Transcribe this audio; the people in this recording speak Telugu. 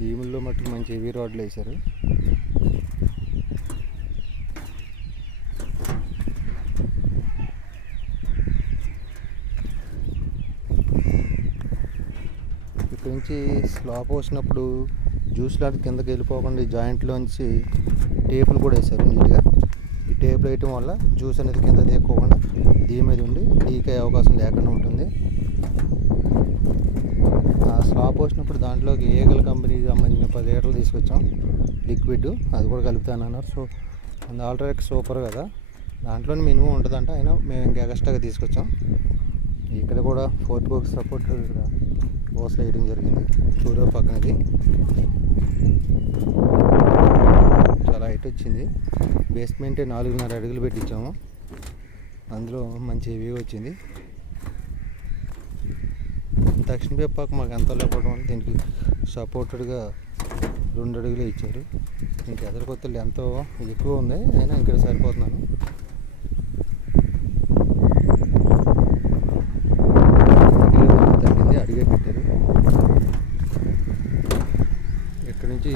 భీముల్లో మట్టుకు మంచి హెవీ రోడ్లు వేశారు. ఇక్కడ నుంచి స్లాబ్ వచ్చినప్పుడు జ్యూస్ లాంటి కిందకి వెళ్ళిపోకుండా జాయింట్లోంచి టేపులు కూడా వేశారు నీట్గా. ఈ టేపులు వేయటం వల్ల జ్యూస్ అనేది కింద తీయకోకుండా దీని మీద ఉండి లీక్ అయ్యే అవకాశం లేకుండా ఉంటుంది. ఇప్పుడు దాంట్లోకి ఏగల్ కంపెనీకి సంబంధించిన పది లీటర్లు తీసుకొచ్చాం. లిక్విడ్ అది కూడా కలుపుతానన్నారు సో అందు ఆల్రెడీ సూపర్ కదా. దాంట్లోనే మినిమం ఉంటుందంట. అయినా మేము ఇంకా ఎక్స్ట్రాగా తీసుకొచ్చాం. ఇక్కడ కూడా ఫోర్త్ బాక్స్ సపోర్ట్ ఇక్కడ. బోస్ వేయడం జరిగింది. చూడ పక్కనది. చాలా హైట్ వచ్చింది. బేస్మెంట్ నాలుగున్నర అడుగులు పెట్టించాము. అందులో మంచి వ్యూ వచ్చింది. దక్షిణ వేపాకు మాకు ఎంత లేకపోవడం వల్ల దీనికి సపోర్టెడ్గా రెండు అడుగులు ఇచ్చారు. ఇంక ఎదరికొత్తలు ఎంతో ఎక్కువ ఉంది అయినా ఇక్కడ సరిపోతున్నాను. తగ్గింది అడిగే పెట్టారు. ఇక్కడ నుంచి